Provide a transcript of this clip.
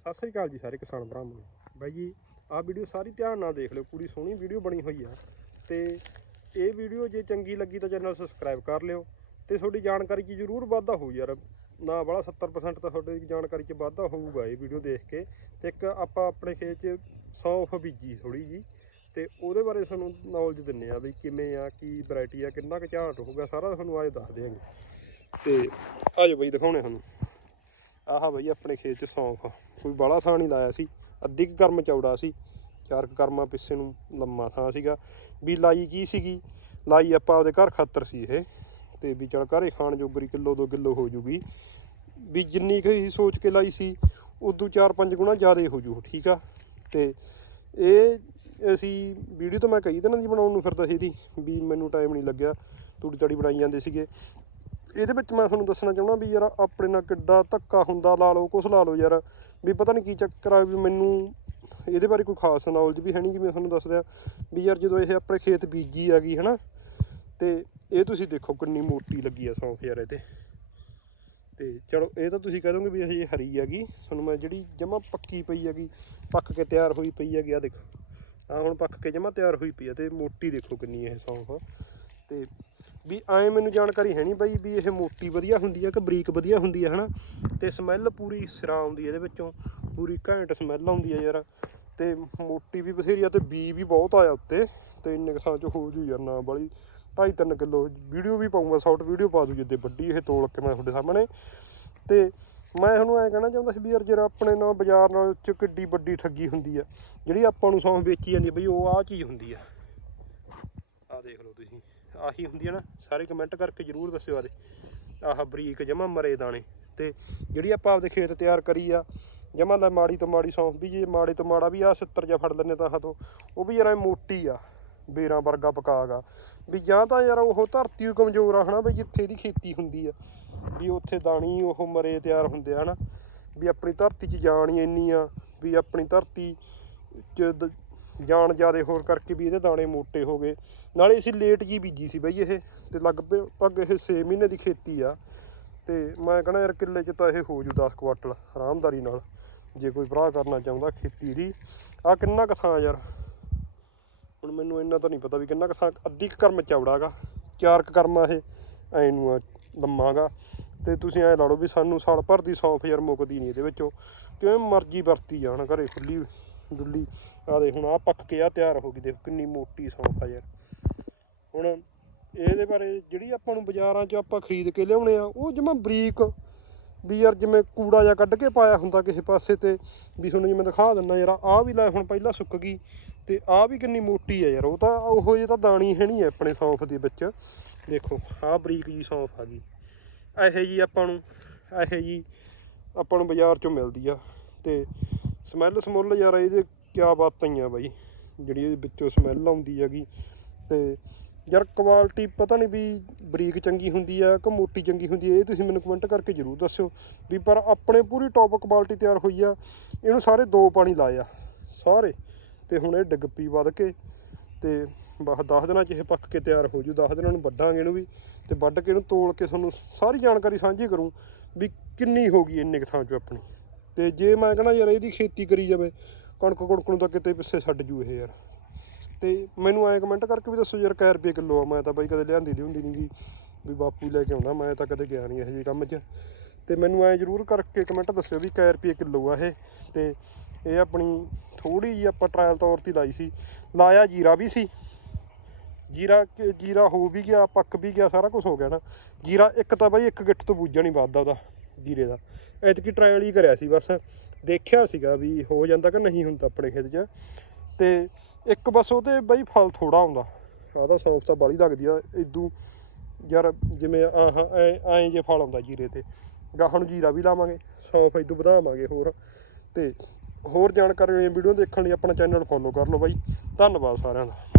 ਸਤਿ ਸ੍ਰੀ ਅਕਾਲ ਜੀ ਸਾਰੇ ਕਿਸਾਨ ਭਰਾਵਾਂ ਨੂੰ। ਬਾਈ ਜੀ, ਆਹ ਵੀਡੀਓ ਸਾਰੀ ਧਿਆਨ ਨਾਲ ਦੇਖ ਲਿਓ, ਪੂਰੀ ਸੋਹਣੀ ਵੀਡੀਓ ਬਣੀ ਹੋਈ ਆ। ਤੇ ਇਹ ਵੀਡੀਓ ਜੇ ਚੰਗੀ ਲੱਗੀ ਤਾਂ ਚੈਨਲ ਸਬਸਕ੍ਰਾਈਬ ਕਰ ਲਿਓ ਤੇ ਤੁਹਾਡੀ ਜਾਣਕਾਰੀ 'ਚ ਜ਼ਰੂਰ ਵਾਧਾ ਹੋਊ ਯਾਰ। ਨਾ ਬੜਾ 70% ਤਾਂ ਤੁਹਾਡੀ ਜਾਣਕਾਰੀ 'ਚ ਵਾਧਾ ਹੋਊਗਾ ਇਹ ਵੀਡੀਓ ਦੇਖ ਕੇ। ਤੇ ਇੱਕ ਆਪਾਂ ਆਪਣੇ ਖੇਤ 'ਚ ਸੌਂਫ ਬੀਜੀ ਥੋੜੀ ਜੀ ਤੇ ਉਹਦੇ ਬਾਰੇ ਸਾਨੂੰ ਨੌਲੇਜ ਦਿੰਨੇ ਆ ਵੀ ਕਿਵੇਂ ਆ, ਕੀ ਵੈਰਾਈਟੀ ਆ, ਕਿੰਨਾ ਕੁ ਝਾਟ ਹੋਊਗਾ, ਸਾਰਾ ਤੁਹਾਨੂੰ ਅੱਜ ਦੱਸ ਦਿਆਂਗੇ। ਤੇ ਆਜੋ ਬਈ, ਦਿਖਾਉਣੇ ਤੁਹਾਨੂੰ। ਆਹ ਬਈ, ਆਪਣੇ ਖੇਤ 'ਚ ਸੌਂਫ ਕੋਈ ਬਾਲਾ ਥਾਂ ਨਹੀਂ ਲਾਇਆ ਸੀ। ਅੱਧੀ ਕੁ ਕਰਮ ਚੌੜਾ ਸੀ। ਚਾਰ ਕੁ ਕਰਮਾਂ ਪਿੱਛੇ ਨੂੰ ਲੰਮਾ ਥਾਂ ਸੀਗਾ। ਵੀ ਲਾਈ ਕੀ ਸੀਗੀ? ਲਾਈ ਆਪਾਂ ਉਹਦੇ ਘਰ ਖਾਤਰ ਸੀ ਇਹ। ਤੇ ਵੀ ਚਲ ਘਰੇ ਖਾਣ ਜੋਗਰੀ ਕਿਲੋ 2 ਕਿਲੋ ਹੋ ਜੂਗੀ। ਵੀ ਜਿੰਨੀ ਕੁ ਸੋਚ ਕੇ ਲਾਈ ਸੀ, ਉਦੋਂ 4-5 ਗੁਣਾ ਜ਼ਿਆਦਾ ਹੋ ਜੂ, ਠੀਕ ਆ? ਤੇ ਇਹ ਅਸੀਂ ਵੀਡੀਓ ਤਾਂ ਮੈਂ ਕਈ ਦਿਨਾਂ ਦੀ ਬਣਾਉਣ ਨੂੰ ਫਿਰਦਾ ਸੀ ਇਹਦੀ। ਵੀ ਮੈਨੂੰ ਟਾਈਮ ਨਹੀਂ ਲੱਗਿਆ। ਤੂੜੀ ਤਾੜੀ ਬਣਾਈ ਜਾਂਦੇ ਸੀਗੇ। ਇਹਦੇ ਵਿੱਚ ਮੈਂ ਤੁਹਾਨੂੰ ਦੱਸਣਾ ਚਾਹੁੰਦਾ ਵੀ ਯਾਰ ਆਪਣੇ ਨਾਲ ਕਿੱਡਾ ਧੱਕਾ ਹੁੰਦਾ, ਲਾ ਲਓ, ਕੁਛ ਲਾ ਲਓ ਯਾਰ। ਵੀ ਪਤਾ ਨਹੀਂ ਕੀ ਚੱਕਰ ਆ ਵੀ ਮੈਨੂੰ ਇਹਦੇ ਬਾਰੇ ਕੋਈ ਖਾਸ ਨੌਲੇਜ ਵੀ ਹੈ ਨਹੀਂ ਜਿਵੇਂ ਤੁਹਾਨੂੰ ਦੱਸ ਦਿਆਂ ਵੀ ਯਾਰ ਜਦੋਂ ਇਹ ਆਪਣੇ ਖੇਤ ਬੀਜੀ ਆ ਗਈ ਹਨਾ, ਤੇ ਇਹ ਤੁਸੀਂ ਦੇਖੋ ਕਿੰਨੀ ਮੋਟੀ ਲੱਗੀ ਆ ਸੌਂਫ ਯਾਰ ਇਹਦੇ। ਤੇ ਚਲੋ, ਇਹ ਤਾਂ ਤੁਸੀਂ ਕਹ ਦੋਗੇ ਵੀ ਇਹ ਹਰੀ ਹੈਗੀ। ਤੁਹਾਨੂੰ ਮੈਂ ਜਿਹੜੀ ਜਮਾ ਪੱਕੀ ਪਈ ਹੈਗੀ, ਪੱਕ ਕੇ ਤਿਆਰ ਹੋਈ ਪਈ ਹੈਗੀ ਆ ਦੇਖੋ। ਆ ਹੁਣ ਪੱਕ ਕੇ ਜਮਾ ਤਿਆਰ ਹੋਈ ਪਈ ਆ, ਤੇ ਮੋਟੀ ਦੇਖੋ ਕਿੰਨੀ ਇਹ ਸੌਂਫ। ਤੇ ਵੀ ਐ ਮੈਨੂੰ ਜਾਣਕਾਰੀ ਹੈ ਨਹੀਂ ਬਾਈ ਵੀ ਇਹ ਮੋਟੀ ਵਧੀਆ ਹੁੰਦੀ ਆ ਕਿ ਬਰੀਕ ਵਧੀਆ ਹੁੰਦੀ ਆ, ਹਨਾ? ਤੇ ਸਮੈਲ ਪੂਰੀ ਸਿਰਾ ਆਉਂਦੀ ਆ ਇਹਦੇ ਵਿੱਚੋਂ। ਪੂਰੀ ਘੈਂਟ ਸਮੈਲ ਆਉਂਦੀ ਆ ਯਾਰ। ਤੇ ਮੋਟੀ ਵੀ ਬਥੇਰੀ ਆ ਤੇ ਬੀ ਵੀ ਬਹੁਤ ਆਇਆ ਉੱਤੇ। ਤੇ ਇੰਨੇ ਕੁ ਥਾਂ ਚ ਹੋ ਜੂ ਯਾਰ ਨਾ ਬਾਲੀ। 2.5 ਕਿਲੋ ਵੀਡੀਓ ਵੀ ਪਾਉਂਗਾ ਸ਼ਾਰਟ ਵੀਡੀਓ ਪਾ ਦੂ ਜਿੱਦੇ ਵੱਡੀ ਇਹ ਤੋਲ ਕੇ ਮੈਂ ਤੁਹਾਡੇ ਸਾਹਮਣੇ। ਤੇ ਮੈਂ ਤੁਹਾਨੂੰ ਐਂ ਕਹਿਣਾ ਚਾਹੁੰਦਾ ਸੀ ਵੀ ਯਾਰ ਜਿਹੜਾ ਆਪਣੇ ਨਾਲ ਬਾਜ਼ਾਰ ਨਾਲ ਚ ਕਿੱਡੀ ਵੱਡੀ ਠੱਗੀ ਹੁੰਦੀ ਆ। ਜਿਹੜੀ ਆਪਾਂ ਨੂੰ ਸੌਂਫ ਵੇਚੀ ਜਾਂਦੀ ਆ ਬਈ, ਉਹ ਆਹ ਚੀਜ਼ ਹੁੰਦੀ ਆ। ਤੁਸੀਂ ਆਹੀ ਹੁੰਦੀ ਆ ਨਾ, ਸਾਰੇ ਕਮੈਂਟ ਕਰਕੇ ਜਰੂਰ ਦੱਸਿਓ ਆਦੇ ਆਹ ਬਰੀਕ ਜਮਾ ਮਰੇ ਦਾਣੇ। ਤੇ ਜਿਹੜੀ ਆਪਾਂ ਆਪਦੇ ਖੇਤ ਤਿਆਰ ਕਰੀ ਆ, ਜਮਾ ਲੈ ਮਾੜੀ ਤੋਂ ਮਾੜੀ ਸੌਂਫ ਵੀ ਜੇ, ਮਾੜੇ ਤੋਂ ਮਾੜਾ ਵੀ ਆ 70 ਜਾਂ ਫੜ ਲੈਨੇ ਤਾਂ ਆਹ ਉਹ ਵੀ ਯਾਰ ਐਂ ਮੋਟੀ ਆ, ਬੇਰਾਂ ਵਰਗਾ ਪਕਾਗਾ ਵੀ ਜਾਂ ਤਾਂ ਯਾਰ ਉਹ ਧਰਤੀ ਓ ਕਮਜ਼ੋਰ ਆ ਹਨਾ, ਵੀ ਜਿੱਥੇ ਇਹਦੀ ਖੇਤੀ ਹੁੰਦੀ ਆ। ਵੀ ਉੱਥੇ ਦਾਣੀ ਉਹ ਮਰੇ ਤਿਆਰ ਹੁੰਦੇ ਆ ਹਨਾ। ਵੀ ਆਪਣੀ ਧਰਤੀ 'ਚ ਜਾਨ ਇੰਨੀ ਆ, ਵੀ ਆਪਣੀ ਧਰਤੀ 'ਚ ਜਾਣ ਜਾਨ ਜ਼ਿਆਦੇ ਹੋਰ ਕਰਕੇ ਵੀ ਇਹਦੇ ਦਾਣੇ ਮੋਟੇ ਹੋ ਗਏ। ਨਾਲੇ ਅਸੀਂ ਲੇਟ ਜੀ ਬੀਜੀ ਸੀ ਬਈ ਇਹ, ਤੇ ਲਗਭਗ ਇਹ 6 ਮਹੀਨੇ ਦੀ ਖੇਤੀ ਆ। ਤੇ ਮੈਂ ਕਹਣਾ ਯਾਰ ਕਿੱਲੇ 'ਚ ਤਾਂ ਇਹ ਹੋ ਜੂ 10 ਕੁਆਟਲ, ਆਰਾਮਦਾਰੀ ਨਾਲ। ਜੇ ਕੋਈ ਭਰਾ ਕਰਨਾ ਚਾਹੁੰਦਾ ਖੇਤੀ ਦੀ। ਆ ਕਿੰਨਾ ਕੁ ਥਾਂ ਯਾਰ? ਹੁਣ ਮੈਨੂੰ ਇੰਨਾ ਤਾਂ ਨਹੀਂ ਪਤਾ ਵੀ ਕਿੰਨਾ ਕੁ ਥਾਂ, ਅੱਧੀ ਕੁ ਕਰਮ ਚੌੜਾਗਾ ਚਾਰ ਕੁ ਕਰਮਾ ਇਹ ਐ ਨੂੰ ਆ ਲੰਮਾਗਾ ਤੇ ਤੁਸੀਂ ਐ ਲਾ ਲਓ ਵੀ ਸਾਨੂੰ ਸਾਲ ਭਰ ਦੀ ਸੌਂਫ ਯਾਰ ਮੁੱਕਦੀ ਨਹੀਂ ਇਹਦੇ ਵਿੱਚੋਂ। ਕਿਵੇਂ ਮਰਜ਼ੀ ਵਰਤੀ ਜਾਣ ਘਰੇ ਖੁੱਲੀ ਡੁੱਲੀ ਆ ਦੇ ਹੁਣ ਆ ਪੱਕ ਕੇ ਆ ਤਿਆਰ ਹੋ ਗਈ, ਦੇਖੋ ਕਿੰਨੀ ਮੋਟੀ ਸੌਂਫ ਆ ਯਾਰ। ਹੁਣ ਇਹਦੇ ਬਾਰੇ ਜਿਹੜੀ ਆਪਾਂ ਨੂੰ ਬਾਜ਼ਾਰਾਂ 'ਚ ਆਪਾਂ ਖਰੀਦ ਕੇ ਲਿਆਉਣੇ ਆ, ਉਹ ਜਮਾ ਬਰੀਕ ਵੀ ਯਾਰ ਜਿਵੇਂ ਕੂੜਾ ਜਾਂ ਕੱਢ ਕੇ ਪਾਇਆ ਹੁੰਦਾ ਕਿਸੇ ਪਾਸੇ ਤੇ, ਵੀ ਤੁਹਾਨੂੰ ਜਿਵੇਂ ਦਿਖਾ ਦਿੰਦਾ ਯਾਰ, ਆਹ ਵੀ ਲੈ ਹੁਣ ਪਹਿਲਾਂ ਸੁੱਕ ਗਈ ਤੇ ਆਹ ਵੀ ਕਿੰਨੀ ਮੋਟੀ ਆ ਯਾਰ, ਉਹ ਤਾਂ ਉਹੋ ਜਿਹੇ ਤਾਂ ਦਾਣੀ ਹੈ ਨਹੀਂ ਆਪਣੇ ਸੌਂਫ ਦੇ ਵਿੱਚ। ਦੇਖੋ, ਆਹ ਬਰੀਕ ਜੀ ਸੌਂਫ ਆ ਗਈ। ਇਹੋ ਜੀ ਆਪਾਂ ਨੂੰ, ਇਹੋ ਜੀ ਆਪਾਂ ਨੂੰ ਬਾਜ਼ਾਰ 'ਚੋਂ ਮਿਲਦੀ ਆ ਤੇ ਸਮੈਲ ਸਮੁੱਲ ਯਾਰ ਇਹਦੇ ਕਿਆ ਬਾਤਾਂ ਹੀ ਆ ਬਾਈ, ਜਿਹੜੀ ਇਹਦੇ ਵਿੱਚੋਂ ਸਮੈਲ ਆਉਂਦੀ ਹੈਗੀ। ਤੇ ਯਾਰ ਕੁਆਲਿਟੀ ਪਤਾ ਨਹੀਂ ਵੀ ਬਰੀਕ ਚੰਗੀ ਹੁੰਦੀ ਆ ਕਿ ਮੋਟੀ ਚੰਗੀ ਹੁੰਦੀ ਆ, ਇਹ ਤੁਸੀਂ ਮੈਨੂੰ ਕਮੈਂਟ ਕਰਕੇ ਜਰੂਰ ਦੱਸਿਓ ਵੀ ਪਰ ਆਪਣੇ ਪੂਰੀ ਟੌਪ ਕੁਆਲਿਟੀ ਤਿਆਰ ਹੋਈ ਆ, ਇਹਨੂੰ ਸਾਰੇ ਦੋ ਪਾਣੀ ਲਾਏ ਆ, ਸਾਰੇ। ਤੇ ਹੁਣ ਇਹ ਡਿੱਗ ਪੀ ਵੱਧ ਕੇ, ਤੇ ਬਸ 10 ਦਿਨਾਂ 'ਚ ਇਹ ਪੱਕ ਕੇ ਤਿਆਰ ਹੋ ਜੂ 10 ਦਿਨਾਂ ਨੂੰ ਵੱਢਾਂਗੇ ਇਹਨੂੰ ਵੀ, ਤੇ ਵੱਢ ਕੇ ਇਹਨੂੰ ਤੋਲ ਕੇ ਤੁਹਾਨੂੰ ਸਾਰੀ ਜਾਣਕਾਰੀ ਸਾਂਝੀ ਕਰੂੰ ਵੀ ਕਿੰਨੀ ਹੋ ਗਈ ਇੰਨੇ ਕੁ ਥਾਂ 'ਚ ਆਪਣੀ। ਤੇ ਜੇ ਮੈਂ ਕਹਣਾ ਯਾਰ ਇਹਦੀ ਖੇਤੀ ਕਰੀ ਜਾਵੇ, ਕਣਕ ਕੁਣਕ ਨੂੰ ਤਾਂ ਕਿਤੇ ਪਿੱਛੇ ਛੱਡ ਜੂ ਇਹ ਯਾਰ। ਤੇ ਮੈਨੂੰ ਐਂ ਕਮੈਂਟ ਕਰਕੇ ਵੀ ਦੱਸੋ ਯਾਰ ਕੈ ਰੁਪਏ ਕਿਲੋ ਆ, ਮੈਂ ਤਾਂ ਬਾਈ ਕਦੇ ਲਿਆਂਦੀ ਦੀ ਹੁੰਦੀ ਨਹੀਂ ਵੀ ਬਾਪੂ ਹੀ ਲੈ ਕੇ ਆਉਂਦਾ ਮੈਂ ਤਾਂ ਕਦੇ ਗਿਆ ਨਹੀਂ ਇਹੋ ਜਿਹੇ ਕੰਮ 'ਚ। ਤੇ ਮੈਨੂੰ ਐਂ ਜਰੂਰ ਕਰਕੇ ਕਮੈਂਟ ਦੱਸਿਓ ਵੀ ਕੈ ਰੁਪਏ ਕਿਲੋ ਆ ਇਹ। ਤੇ ਇਹ ਆਪਣੀ ਥੋੜੀ ਜਿਹੀ ਆਪਾਂ ਟ੍ਰਾਇਲ ਤੌਰ ਤੇ ਲਾਈ ਸੀ। ਲਾਇਆ ਜੀਰਾ ਵੀ ਸੀ। ਜੀਰਾ ਜੀਰਾ ਹੋ ਵੀ ਗਿਆ, ਪੱਕ ਵੀ ਗਿਆ, ਸਾਰਾ ਕੁਝ ਹੋ ਗਿਆ ਨਾ। ਜੀਰਾ ਇੱਕ ਤਾਂ ਬਾਈ ਇੱਕ ਗਿੱਠ ਤੋਂ ਬੂਝਾ ਨਹੀਂ ਵੱਧਦਾ ਉਹਦਾ। ਜੀਰੇ ਦਾ। ਐਤਕੀ ਟ੍ਰਾਇਲ ਹੀ ਕਰਿਆ ਸੀ, ਬਸ ਦੇਖਿਆ ਸੀਗਾ ਵੀ ਹੋ ਜਾਂਦਾ ਕਿ ਨਹੀਂ ਹੁੰਦਾ ਆਪਣੇ ਖੇਤ 'ਚ। ਤੇ ਇੱਕ ਬਸ ਉਹਦੇ ਬਾਈ ਫਲ ਥੋੜਾ ਆਉਂਦਾ। ਆਹ ਤਾਂ ਸੌਂਫ ਤਾਂ ਬਾਲੀ ਲੱਗਦੀ ਆ ਇਦੂ ਯਾਰ ਜਿਵੇਂ ਆਹ, ਐ ਐ ਜੇ ਫਲ ਆਉਂਦਾ ਜੀਰੇ ਤੇ। ਗਾਹਾਂ ਨੂੰ ਜੀਰਾ ਵੀ ਲਾਵਾਂਗੇ, ਸੌਂਫ ਇਦੂ ਵਧਾਵਾਂਗੇ ਹੋਰ। ਤੇ ਹੋਰ ਜਾਣਕਾਰੀ ਵਾਲੀਆਂ ਵੀਡੀਓ ਦੇਖਣ ਲਈ ਆਪਣਾ ਚੈਨਲ ਫੋਲੋ ਕਰ ਲਓ ਬਾਈ। ਧੰਨਵਾਦ ਸਾਰਿਆਂ ਦਾ।